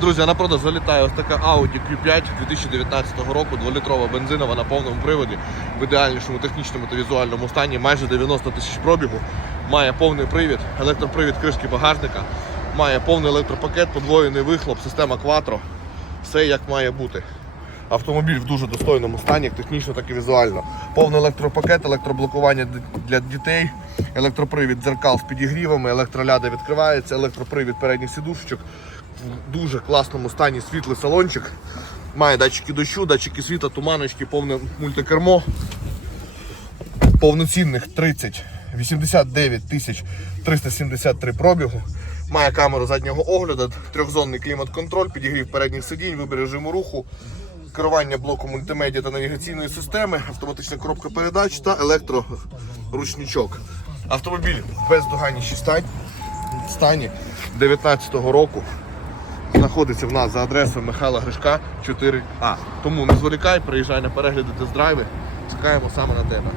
Друзі, на продаж залітає ось така Audi Q5 2019 року, 2-літрова бензинова на повному приводі, в ідеальнішому технічному та візуальному стані, майже 90 тисяч пробігу, має повний привід, електропривід кришки багажника, має повний електропакет, подвоєний вихлоп, система Quattro, все як має бути. Автомобіль в дуже достойному стані, як технічно, так і візуально. Повний електропакет, електроблокування для дітей, електропривід дзеркал з підігрівами, електроляда відкривається, електропривід передніх сідушечок. В дуже класному стані світлий салончик. Має датчики дощу, датчики світла, туманочки, повне мультикермо. Повноцінних 30 89 тисяч 373 пробігу. Має камеру заднього огляду, трьохзонний клімат-контроль, підігрів передніх сидінь, вибір режиму руху, керування блоку мультимедіа та навігаційної системи, автоматична коробка передач та електроручничок. Автомобіль в бездоганнішій стані, стані 19-го року. Знаходиться в нас за адресою Михайла Гришка 4А. Тому не зволікай, приїжджай на перегляди тест-драйви. Чекаємо саме на тебе.